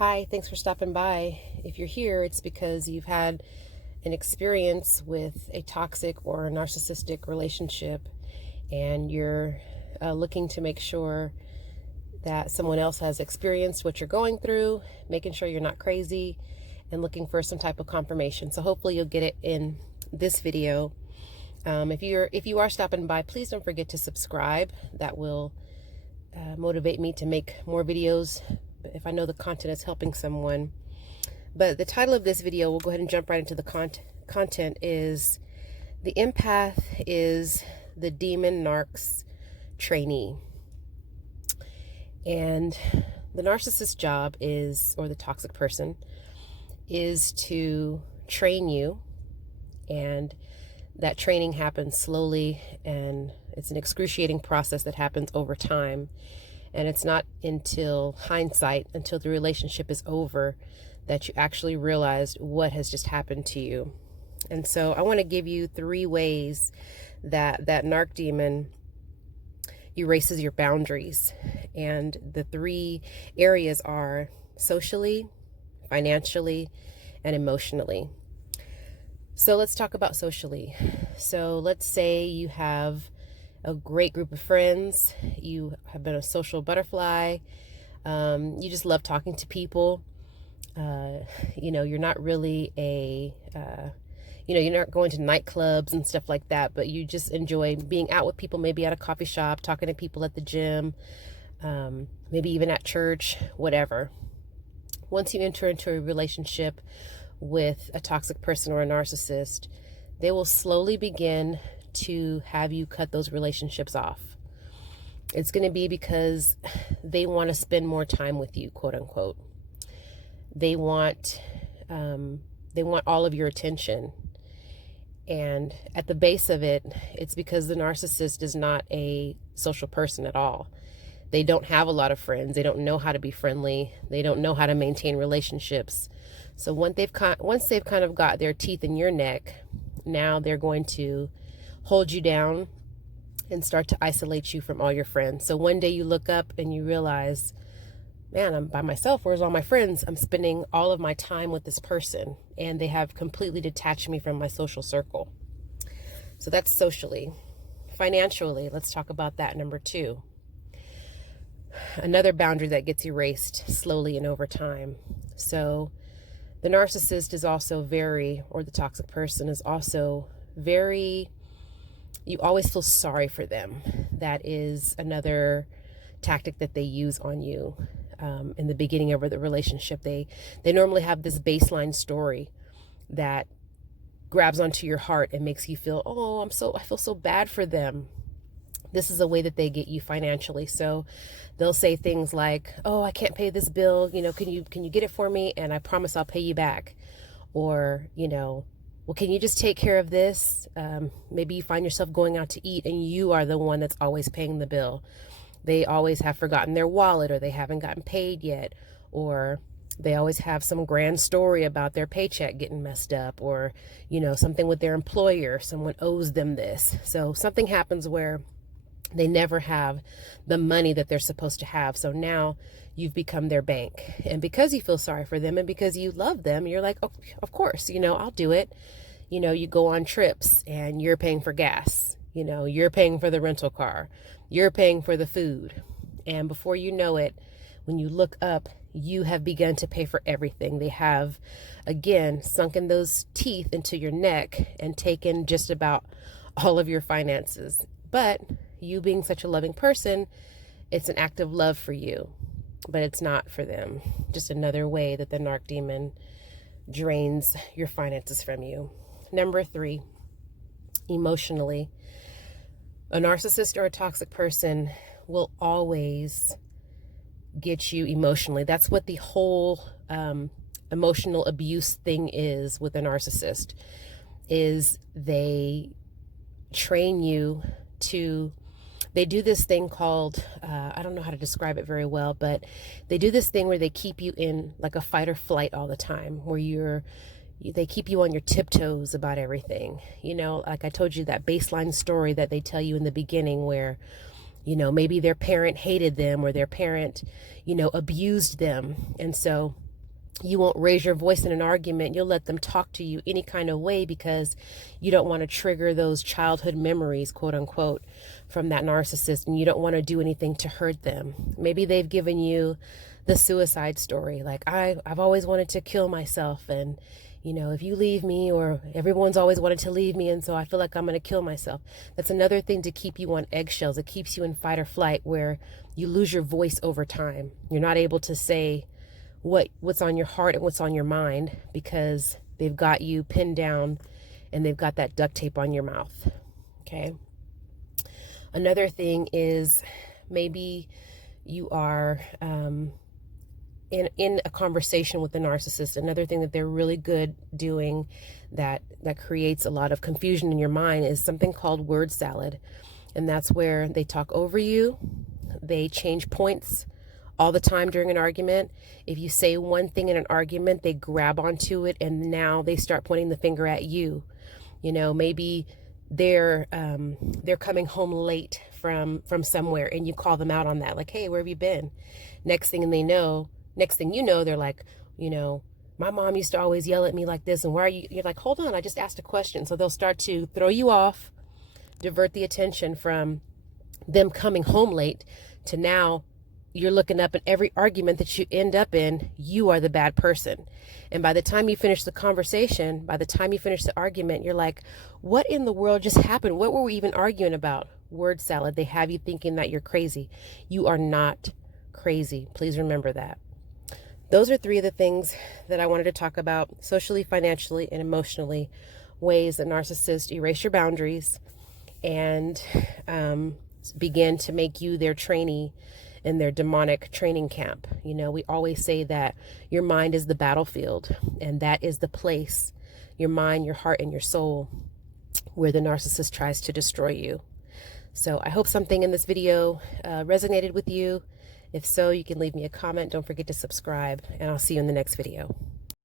Hi, thanks for stopping by. If you're here, it's because you've had an experience with a toxic or a narcissistic relationship, and you're looking to make sure that someone else has experienced what you're going through, making sure you're not crazy, and looking for some type of confirmation. So hopefully you'll get it in this video. If you are stopping by, please don't forget to subscribe. That will motivate me to make more videos if I know the content is helping someone. But the title of this video, we'll go ahead and jump right into the content, is The Empath is the Demon Narc's Trainee. And the narcissist job is, or the toxic person, is to train you, and that training happens slowly, and it's an excruciating process that happens over time. And it's not until hindsight, until the relationship is over, that you actually realize what has just happened to you. And so I want to give you 3 ways that narc demon erases your boundaries. And the 3 areas are socially, financially, and emotionally. So let's talk about socially. So let's say you have a great group of friends. You have been a social butterfly. You just love talking to people. You're not really you're not going to nightclubs and stuff like that, but you just enjoy being out with people, maybe at a coffee shop, talking to people at the gym, maybe even at church, whatever. Once you enter into a relationship with a toxic person or a narcissist, they will slowly begin to have you cut those relationships off. It's going to be because they want to spend more time with you, quote unquote. They want all of your attention. And at the base of it, it's because the narcissist is not a social person at all. They don't have a lot of friends. They don't know how to be friendly. They don't know how to maintain relationships. So once they've kind of got their teeth in your neck, now they're going to hold you down and start to isolate you from all your friends. So one day you look up and you realize, man, I'm by myself. Where's all my friends? I'm spending all of my time with this person, and they have completely detached me from my social circle. So that's socially. Financially, let's talk about that, number 2. Another boundary that gets erased slowly and over time. So the narcissist is also or the toxic person is also you always feel sorry for them. That is another tactic that they use on you. In the beginning of the relationship, they normally have this baseline story that grabs onto your heart and makes you feel, I feel so bad for them. This is a way that they get you financially. So they'll say things like, I can't pay this bill. Can you get it for me? And I promise I'll pay you back. Or, well, can you just take care of this? Maybe you find yourself going out to eat and you are the one that's always paying the bill. They always have forgotten their wallet, or they haven't gotten paid yet, or they always have some grand story about their paycheck getting messed up, or, something with their employer, someone owes them this. So something happens where they never have the money that they're supposed to have. So now you've become their bank. And because you feel sorry for them and because you love them, you're like, oh, of course, I'll do it. You go on trips and you're paying for gas. You're paying for the rental car. You're paying for the food. And before you know it, when you look up, you have begun to pay for everything. They have, again, sunken those teeth into your neck and taken just about all of your finances. But you being such a loving person, it's an act of love for you, but it's not for them. Just another way that the narc demon drains your finances from you. Number 3, emotionally. A narcissist or a toxic person will always get you emotionally. That's what the whole emotional abuse thing is with a narcissist, is they train you to, they do this thing called, I don't know how to describe it very well, but they do this thing where they keep you in like a fight or flight all the time, where they keep you on your tiptoes about everything. Like I told you, that baseline story that they tell you in the beginning where, maybe their parent hated them or their parent, abused them. And so You won't raise your voice in an argument. You'll let them talk to you any kind of way because you don't want to trigger those childhood memories, quote unquote, from that narcissist, and you don't want to do anything to hurt them. Maybe they've given you the suicide story, like I've always wanted to kill myself, and if you leave me, or everyone's always wanted to leave me, and so I feel like I'm going to kill myself. That's another thing to keep you on eggshells. It keeps you in fight or flight, where you lose your voice over time. You're not able to say what's on your heart and what's on your mind because they've got you pinned down and they've got that duct tape on your mouth. Okay. Another thing is maybe you are in a conversation with the narcissist. Another thing that they're really good doing that creates a lot of confusion in your mind is something called word salad. And that's where they talk over you. They change points all the time during an argument. If you say one thing in an argument, they grab onto it and now they start pointing the finger at you. Maybe they're coming home late from somewhere and you call them out on that, like, hey, where have you been? Next thing you know, they're like, my mom used to always yell at me like this, and why are you? You're like, hold on, I just asked a question. So they'll start to throw you off, divert the attention from them coming home late to now you're looking up, in every argument that you end up in, you are the bad person. And by the time you finish the conversation, by the time you finish the argument, you're like, what in the world just happened? What were we even arguing about? Word salad. They have you thinking that you're crazy. You are not crazy. Please remember that. Those are 3 of the things that I wanted to talk about: socially, financially, and emotionally, ways that narcissists erase your boundaries and begin to make you their trainee in their demonic training camp. We always say that your mind is the battlefield, and that is the place, your mind, your heart, and your soul, where the narcissist tries to destroy you. So I hope something in this video resonated with you. If so, you can leave me a comment. Don't forget to subscribe, and I'll see you in the next video.